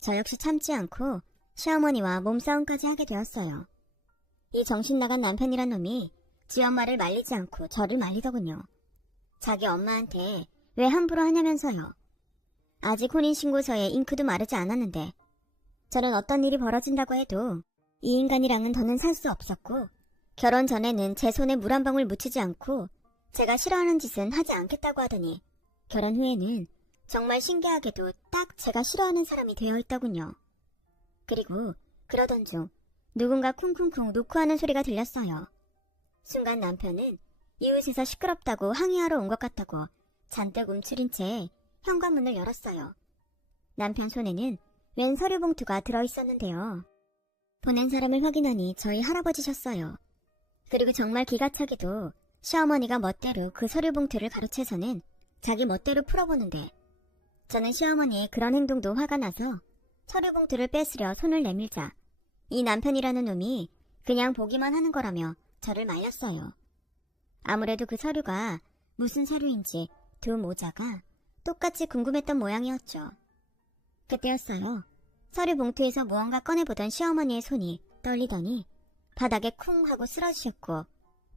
저 역시 참지 않고 시어머니와 몸싸움까지 하게 되었어요. 이 정신 나간 남편이란 놈이 지 엄마를 말리지 않고 저를 말리더군요. 자기 엄마한테 왜 함부로 하냐면서요. 아직 혼인신고서에 잉크도 마르지 않았는데 저는 어떤 일이 벌어진다고 해도 이 인간이랑은 더는 살 수 없었고 결혼 전에는 제 손에 물 한 방울 묻히지 않고 제가 싫어하는 짓은 하지 않겠다고 하더니 결혼 후에는 정말 신기하게도 딱 제가 싫어하는 사람이 되어 있더군요. 그리고 그러던 중 누군가 쿵쿵쿵 노크하는 소리가 들렸어요. 순간 남편은 이웃에서 시끄럽다고 항의하러 온 것 같다고 잔뜩 움츠린 채 현관문을 열었어요. 남편 손에는 웬 서류 봉투가 들어있었는데요. 보낸 사람을 확인하니 저희 할아버지셨어요. 그리고 정말 기가 차게도 시어머니가 멋대로 그 서류 봉투를 가로채서는 자기 멋대로 풀어보는데 저는 시어머니의 그런 행동도 화가 나서 서류 봉투를 뺏으려 손을 내밀자 이 남편이라는 놈이 그냥 보기만 하는 거라며 저를 말렸어요. 아무래도 그 서류가 무슨 서류인지 두 모자가 똑같이 궁금했던 모양이었죠. 그때였어요. 서류 봉투에서 무언가 꺼내보던 시어머니의 손이 떨리더니 바닥에 쿵 하고 쓰러지셨고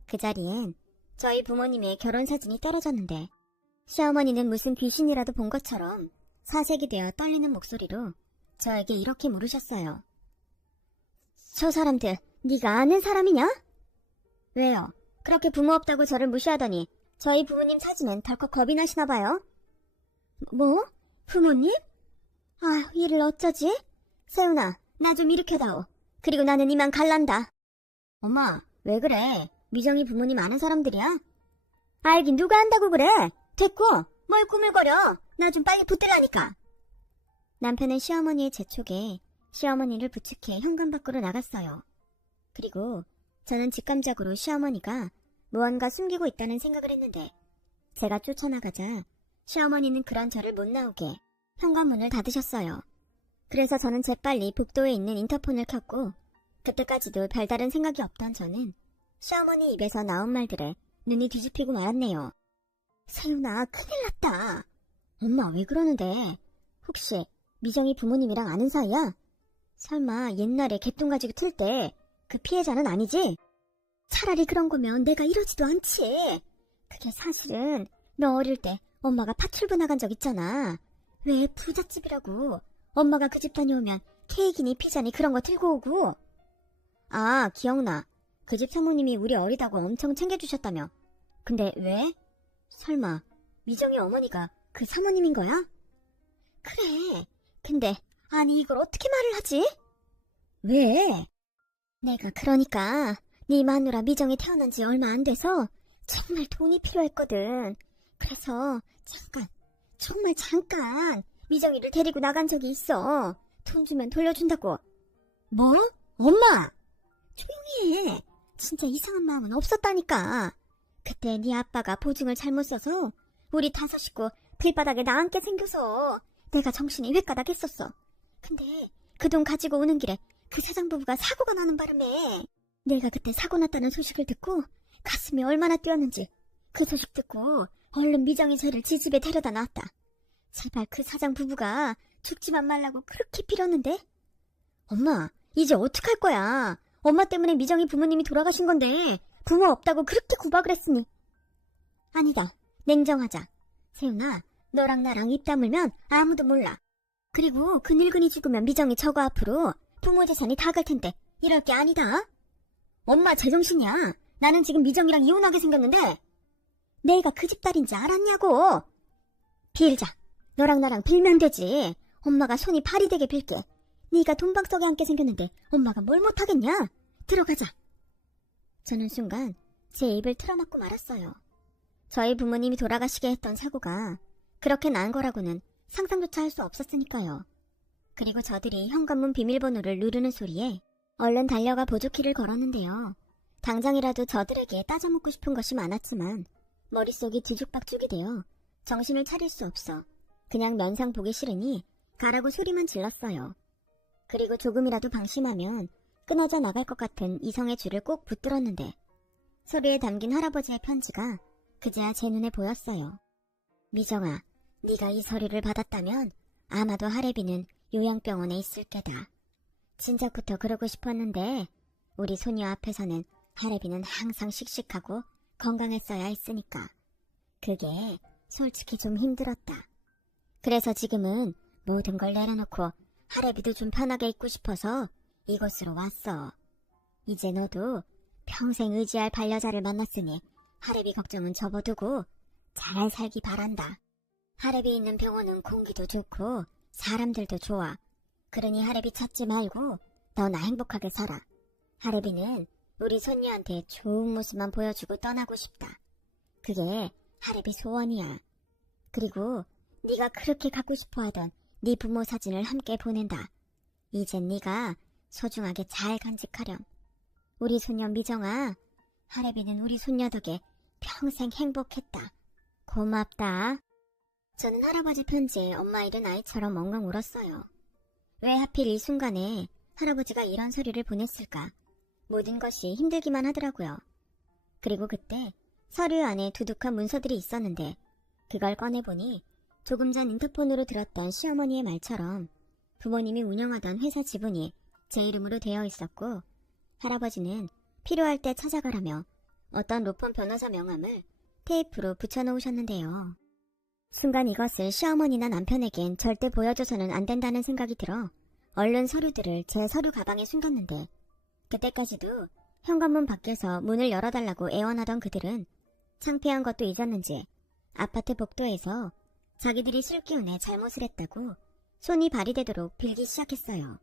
그 자리엔 저희 부모님의 결혼사진이 떨어졌는데 시어머니는 무슨 귀신이라도 본 것처럼 사색이 되어 떨리는 목소리로 저에게 이렇게 물으셨어요. 저 사람들 네가 아는 사람이냐? 왜요? 그렇게 부모 없다고 저를 무시하더니 저희 부모님 사진은 덜컥 겁이 나시나 봐요. 뭐? 부모님? 아, 이를 어쩌지? 세훈아, 나 좀 일으켜다오. 그리고 나는 이만 갈란다. 엄마, 왜 그래? 미정이 부모님 아는 사람들이야? 알긴 누가 안다고 그래? 됐고, 뭘 꾸물거려? 나 좀 빨리 붙들라니까. 남편은 시어머니의 재촉에 시어머니를 부축해 현관 밖으로 나갔어요. 그리고 저는 직감적으로 시어머니가 무언가 숨기고 있다는 생각을 했는데 제가 쫓아나가자 시어머니는 그런 저를 못 나오게 현관문을 닫으셨어요. 그래서 저는 재빨리 복도에 있는 인터폰을 켰고 그때까지도 별다른 생각이 없던 저는 시어머니 입에서 나온 말들에 눈이 뒤집히고 말았네요. 세훈아, 큰일 났다. 엄마 왜 그러는데? 혹시 미정이 부모님이랑 아는 사이야? 설마 옛날에 개똥 가지고 틀 때 그 피해자는 아니지? 차라리 그런 거면 내가 이러지도 않지. 그게 사실은 너 어릴 때 엄마가 파출부 나간 적 있잖아. 왜 부잣집이라고 엄마가 그 집 다녀오면 케이크니 피자니 그런 거 들고 오고. 아, 기억나. 그 집 사모님이 우리 어리다고 엄청 챙겨주셨다며. 근데 왜? 설마 미정이 어머니가 그 사모님인 거야? 그래. 근데 아니 이걸 어떻게 말을 하지? 왜? 내가 그러니까 네 마누라 미정이 태어난 지 얼마 안 돼서 정말 돈이 필요했거든. 그래서 정말 잠깐 미정이를 데리고 나간 적이 있어. 돈 주면 돌려준다고. 뭐? 엄마! 조용히 해. 진짜 이상한 마음은 없었다니까. 그때 네 아빠가 보증을 잘못 써서 우리 5 식구 길바닥에 나앉게 생겨서 내가 정신이 횟가닥했었어. 근데 그 돈 가지고 오는 길에 그 사장 부부가 사고가 나는 바람에 내가 그때 사고 났다는 소식을 듣고 가슴이 얼마나 뛰었는지. 그 소식 듣고 얼른 미정이 쟤를 지 집에 데려다 놨다. 제발 그 사장 부부가 죽지만 말라고 그렇게 빌었는데. 엄마, 이제 어떡할 거야. 엄마 때문에 미정이 부모님이 돌아가신 건데 부모 없다고 그렇게 구박을 했으니. 아니다, 냉정하자. 세훈아, 너랑 나랑 입 다물면 아무도 몰라. 그리고 그 늙은이 죽으면 미정이 저거 앞으로 부모 재산이 다 갈 텐데 이럴 게 아니다. 엄마 제정신이야. 나는 지금 미정이랑 이혼하게 생겼는데 내가 그 집 딸인지 알았냐고. 빌자. 너랑 나랑 빌면 되지. 엄마가 손이 발이 되게 빌게. 네가 돈박석에 앉게 생겼는데 엄마가 뭘 못하겠냐. 들어가자. 저는 순간 제 입을 틀어막고 말았어요. 저희 부모님이 돌아가시게 했던 사고가 그렇게 난 거라고는 상상조차 할 수 없었으니까요. 그리고 저들이 현관문 비밀번호를 누르는 소리에 얼른 달려가 보조키를 걸었는데요. 당장이라도 저들에게 따져먹고 싶은 것이 많았지만 머릿속이 뒤죽박죽이 되어 정신을 차릴 수 없어 그냥 면상 보기 싫으니 가라고 소리만 질렀어요. 그리고 조금이라도 방심하면 끊어져 나갈 것 같은 이성의 줄을 꼭 붙들었는데 서류에 담긴 할아버지의 편지가 그제야 제 눈에 보였어요. 미정아, 네가 이 서류를 받았다면 아마도 할애비는 요양병원에 있을 게다. 진작부터 그러고 싶었는데 우리 소녀 앞에서는 할애비는 항상 씩씩하고 건강했어야 했으니까. 그게 솔직히 좀 힘들었다. 그래서 지금은 모든 걸 내려놓고 할애비도 좀 편하게 있고 싶어서 이곳으로 왔어. 이제 너도 평생 의지할 반려자를 만났으니 할애비 걱정은 접어두고 잘 살기 바란다. 할애비 있는 병원은 공기도 좋고 사람들도 좋아. 그러니 할애비 찾지 말고 너나 행복하게 살아. 할애비는 우리 손녀한테 좋은 모습만 보여주고 떠나고 싶다. 그게 할애비 소원이야. 그리고 네가 그렇게 갖고 싶어하던 네 부모 사진을 함께 보낸다. 이젠 네가 소중하게 잘 간직하렴. 우리 손녀 미정아, 할애비는 우리 손녀 덕에 평생 행복했다. 고맙다. 저는 할아버지 편지에 엄마 잃은 아이처럼 엉엉 울었어요. 왜 하필 이 순간에 할아버지가 이런 서류를 보냈을까? 모든 것이 힘들기만 하더라고요. 그리고 그때 서류 안에 두둑한 문서들이 있었는데 그걸 꺼내보니 조금 전 인터폰으로 들었던 시어머니의 말처럼 부모님이 운영하던 회사 지분이 제 이름으로 되어 있었고 할아버지는 필요할 때 찾아가라며 어떤 로펌 변호사 명함을 테이프로 붙여놓으셨는데요. 순간 이것을 시어머니나 남편에겐 절대 보여줘서는 안 된다는 생각이 들어 얼른 서류들을 제 서류 가방에 숨겼는데 그때까지도 현관문 밖에서 문을 열어달라고 애원하던 그들은 창피한 것도 잊었는지 아파트 복도에서 자기들이 술 기운에 잘못을 했다고 손이 발이 되도록 빌기 시작했어요.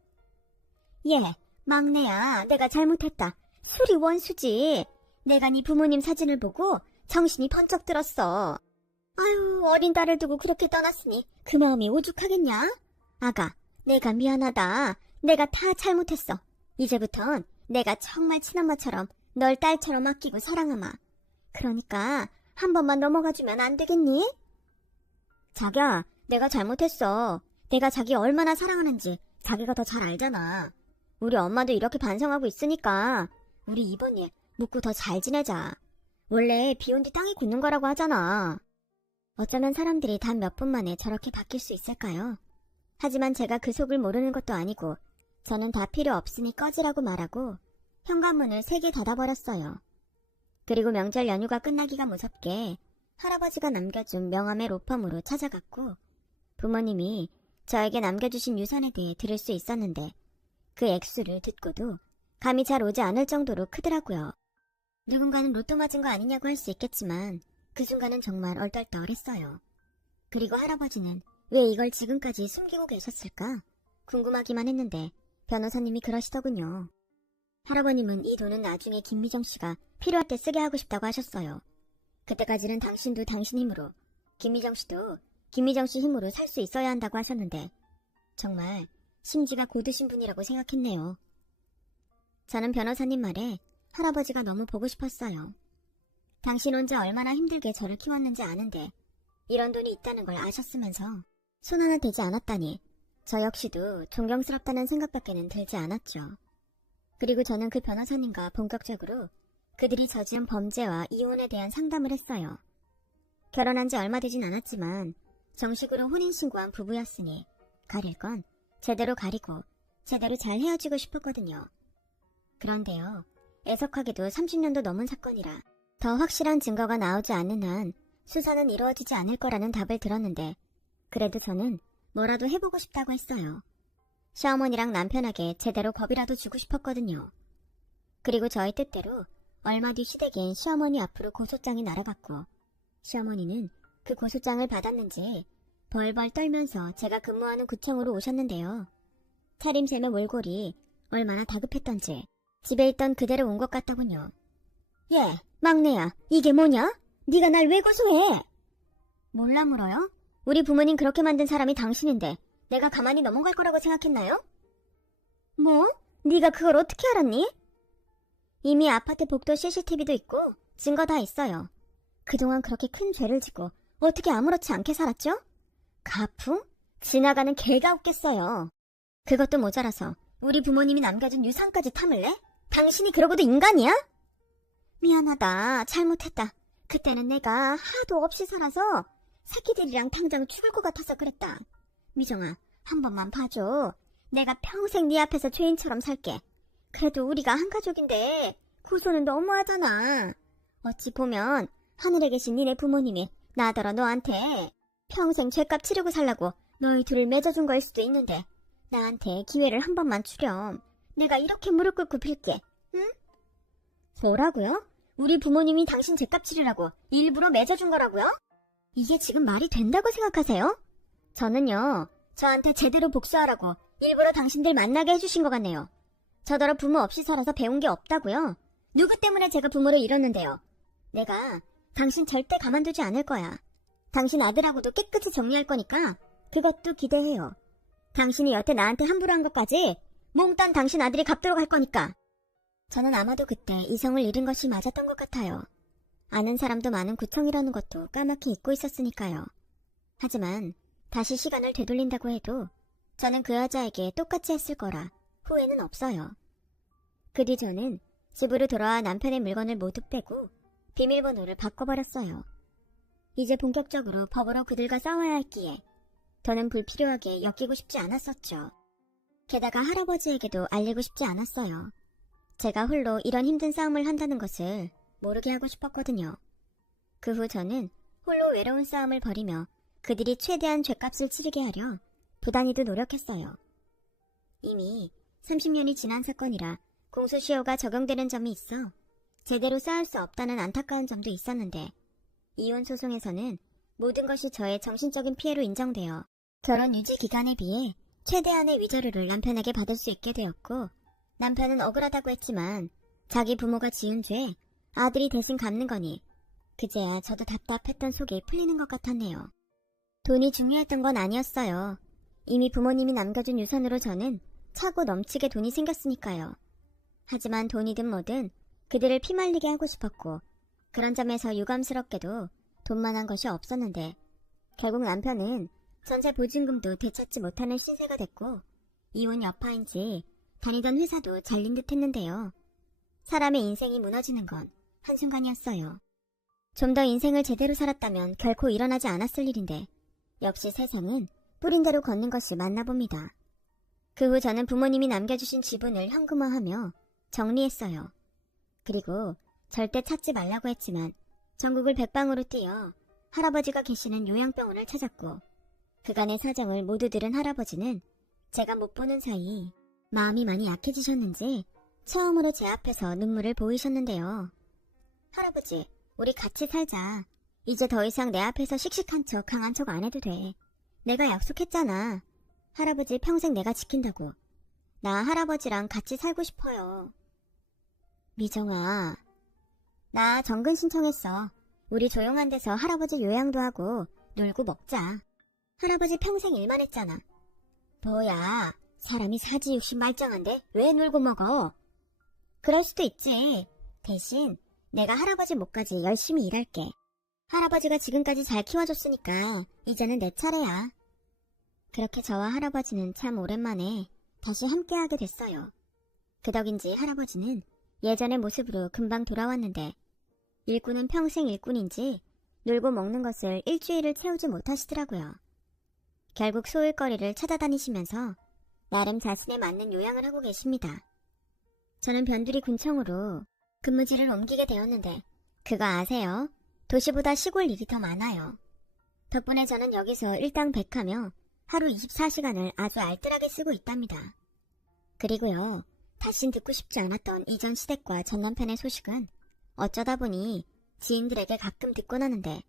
예, 막내야, 내가 잘못했다. 술이 원수지. 내가 네 부모님 사진을 보고 정신이 번쩍 들었어. 아유, 어린 딸을 두고 그렇게 떠났으니 그 마음이 오죽하겠냐? 아가, 내가 미안하다. 내가 다 잘못했어. 이제부턴 내가 정말 친엄마처럼 널 딸처럼 아끼고 사랑하마. 그러니까 한 번만 넘어가주면 안 되겠니? 자기야, 내가 잘못했어. 내가 자기 얼마나 사랑하는지 자기가 더 잘 알잖아. 우리 엄마도 이렇게 반성하고 있으니까 우리 이번에 묻고 더 잘 지내자. 원래 비온 뒤 땅이 굳는 거라고 하잖아. 어쩌면 사람들이 단 몇 분 만에 저렇게 바뀔 수 있을까요? 하지만 제가 그 속을 모르는 것도 아니고 저는 다 필요 없으니 꺼지라고 말하고 현관문을 3개 닫아버렸어요. 그리고 명절 연휴가 끝나기가 무섭게 할아버지가 남겨준 명함의 로펌으로 찾아갔고 부모님이 저에게 남겨주신 유산에 대해 들을 수 있었는데 그 액수를 듣고도 감이 잘 오지 않을 정도로 크더라고요. 누군가는 로또 맞은 거 아니냐고 할 수 있겠지만 그 순간은 정말 얼떨떨했어요. 그리고 할아버지는 왜 이걸 지금까지 숨기고 계셨을까? 궁금하기만 했는데 변호사님이 그러시더군요. 할아버님은 이 돈은 나중에 김미정 씨가 필요할 때 쓰게 하고 싶다고 하셨어요. 그때까지는 당신도 당신 힘으로, 김미정 씨도 김미정 씨 힘으로 살 수 있어야 한다고 하셨는데 정말 심지가 고드신 분이라고 생각했네요. 저는 변호사님 말에 할아버지가 너무 보고 싶었어요. 당신 혼자 얼마나 힘들게 저를 키웠는지 아는데 이런 돈이 있다는 걸 아셨으면서 손 하나 대지 않았다니 저 역시도 존경스럽다는 생각밖에는 들지 않았죠. 그리고 저는 그 변호사님과 본격적으로 그들이 저지은 범죄와 이혼에 대한 상담을 했어요. 결혼한 지 얼마 되진 않았지만 정식으로 혼인신고한 부부였으니 가릴 건 제대로 가리고 제대로 잘 헤어지고 싶었거든요. 그런데요, 애석하게도 30년도 넘은 사건이라 더 확실한 증거가 나오지 않는 한 수사는 이루어지지 않을 거라는 답을 들었는데 그래도 저는 뭐라도 해보고 싶다고 했어요. 시어머니랑 남편에게 제대로 겁이라도 주고 싶었거든요. 그리고 저의 뜻대로 얼마 뒤 시댁엔 시어머니 앞으로 고소장이 날아갔고 시어머니는 그 고소장을 받았는지 벌벌 떨면서 제가 근무하는 구청으로 오셨는데요. 차림새며 몰골이 얼마나 다급했던지 집에 있던 그대로 온 것 같더군요. 예, 막내야, 이게 뭐냐? 네가 날 왜 고소해? 몰라 물어요? 우리 부모님 그렇게 만든 사람이 당신인데 내가 가만히 넘어갈 거라고 생각했나요? 뭐? 네가 그걸 어떻게 알았니? 이미 아파트 복도 CCTV도 있고 증거 다 있어요. 그동안 그렇게 큰 죄를 지고 어떻게 아무렇지 않게 살았죠? 가풍? 지나가는 개가 웃겠어요. 그것도 모자라서 우리 부모님이 남겨준 유산까지 탐을래? 당신이 그러고도 인간이야? 미안하다. 잘못했다. 그때는 내가 하도 없이 살아서 새끼들이랑 당장 죽을 것 같아서 그랬다. 미정아, 한 번만 봐줘. 내가 평생 네 앞에서 죄인처럼 살게. 그래도 우리가 한 가족인데 고소는 너무하잖아. 어찌 보면 하늘에 계신 니네 부모님이 나더러 너한테 평생 죄값 치르고 살라고 너희 둘을 맺어준 거일 수도 있는데 나한테 기회를 한 번만 주렴. 내가 이렇게 무릎 꿇고 빌게. 응? 뭐라고요? 우리 부모님이 당신 죄값 치르라고 일부러 맺어준 거라고요? 이게 지금 말이 된다고 생각하세요? 저는요, 저한테 제대로 복수하라고 일부러 당신들 만나게 해주신 것 같네요. 저더러 부모 없이 살아서 배운 게 없다고요? 누구 때문에 제가 부모를 잃었는데요? 내가 당신 절대 가만두지 않을 거야. 당신 아들하고도 깨끗이 정리할 거니까 그것도 기대해요. 당신이 여태 나한테 함부로 한 것까지 몽땅 당신 아들이 갚도록 할 거니까. 저는 아마도 그때 이성을 잃은 것이 맞았던 것 같아요. 아는 사람도 많은 구청이라는 것도 까맣게 잊고 있었으니까요. 하지만 다시 시간을 되돌린다고 해도 저는 그 여자에게 똑같이 했을 거라 후회는 없어요. 그 뒤 저는 집으로 돌아와 남편의 물건을 모두 빼고 비밀번호를 바꿔버렸어요. 이제 본격적으로 법으로 그들과 싸워야 했기에 더는 불필요하게 엮이고 싶지 않았었죠. 게다가 할아버지에게도 알리고 싶지 않았어요. 제가 홀로 이런 힘든 싸움을 한다는 것을 모르게 하고 싶었거든요. 그 후 저는 홀로 외로운 싸움을 벌이며 그들이 최대한 죗값을 치르게 하려 부단히도 노력했어요. 이미 30년이 지난 사건이라 공소시효가 적용되는 점이 있어 제대로 싸울 수 없다는 안타까운 점도 있었는데 이혼 소송에서는 모든 것이 저의 정신적인 피해로 인정되어 결혼 유지 기간에 비해 최대한의 위자료를 남편에게 받을 수 있게 되었고 남편은 억울하다고 했지만 자기 부모가 지은 죄 아들이 대신 갚는 거니 그제야 저도 답답했던 속이 풀리는 것 같았네요. 돈이 중요했던 건 아니었어요. 이미 부모님이 남겨준 유산으로 저는 차고 넘치게 돈이 생겼으니까요. 하지만 돈이든 뭐든 그들을 피말리게 하고 싶었고 그런 점에서 유감스럽게도 돈만한 것이 없었는데 결국 남편은 전세 보증금도 되찾지 못하는 신세가 됐고 이혼 여파인지 다니던 회사도 잘린 듯 했는데요. 사람의 인생이 무너지는 건 한순간이었어요. 좀 더 인생을 제대로 살았다면 결코 일어나지 않았을 일인데 역시 세상은 뿌린 대로 걷는 것이 맞나 봅니다. 그 후 저는 부모님이 남겨주신 지분을 현금화하며 정리했어요. 그리고 절대 찾지 말라고 했지만 전국을 백방으로 뛰어 할아버지가 계시는 요양병원을 찾았고 그간의 사정을 모두 들은 할아버지는 제가 못 보는 사이 마음이 많이 약해지셨는지 처음으로 제 앞에서 눈물을 보이셨는데요. 할아버지, 우리 같이 살자. 이제 더 이상 내 앞에서 씩씩한 척 강한 척 안 해도 돼. 내가 약속했잖아. 할아버지 평생 내가 지킨다고. 나 할아버지랑 같이 살고 싶어요. 미정아, 나 정근 신청했어. 우리 조용한 데서 할아버지 요양도 하고 놀고 먹자. 할아버지 평생 일만 했잖아. 뭐야, 사람이 사지육신 말짱한데 왜 놀고 먹어? 그럴 수도 있지. 대신 내가 할아버지 몫까지 열심히 일할게. 할아버지가 지금까지 잘 키워줬으니까 이제는 내 차례야. 그렇게 저와 할아버지는 참 오랜만에 다시 함께하게 됐어요. 그 덕인지 할아버지는 예전의 모습으로 금방 돌아왔는데 일꾼은 평생 일꾼인지 놀고 먹는 것을 일주일을 채우지 못하시더라고요. 결국 소일거리를 찾아다니시면서 나름 자신에 맞는 요양을 하고 계십니다. 저는 변두리 군청으로 근무지를 옮기게 되었는데 그거 아세요? 도시보다 시골 일이 더 많아요. 덕분에 저는 여기서 일당백하며 하루 24시간을 아주 알뜰하게 쓰고 있답니다. 그리고요, 다신 듣고 싶지 않았던 이전 시댁과 전 남편의 소식은 어쩌다 보니 지인들에게 가끔 듣곤 하는데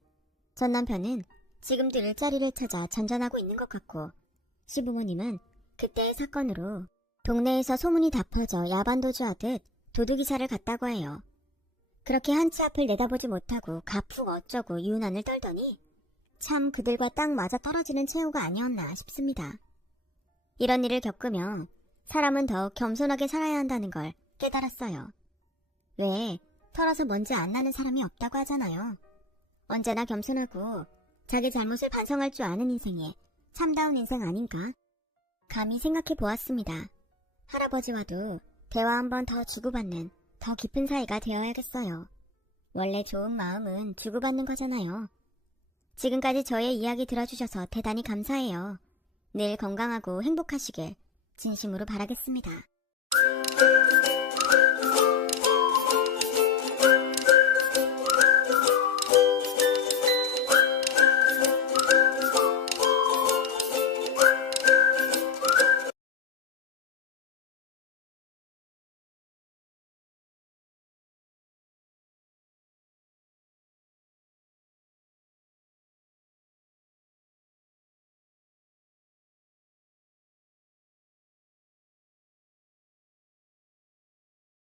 전 남편은 지금도 일자리를 찾아 전전하고 있는 것 같고 시부모님은 그때의 사건으로 동네에서 소문이 다 퍼져 야반도주하듯 도둑이사를 갔다고 해요. 그렇게 한치 앞을 내다보지 못하고 가풍 어쩌고 유난을 떨더니 참 그들과 딱 맞아 떨어지는 최후가 아니었나 싶습니다. 이런 일을 겪으면 사람은 더욱 겸손하게 살아야 한다는 걸 깨달았어요. 왜 털어서 먼지 안 나는 사람이 없다고 하잖아요. 언제나 겸손하고 자기 잘못을 반성할 줄 아는 인생이 참다운 인생 아닌가? 감히 생각해 보았습니다. 할아버지와도 대화 한번 더 주고받는 더 깊은 사이가 되어야겠어요. 원래 좋은 마음은 주고받는 거잖아요. 지금까지 저의 이야기 들어주셔서 대단히 감사해요. 늘 건강하고 행복하시길 진심으로 바라겠습니다.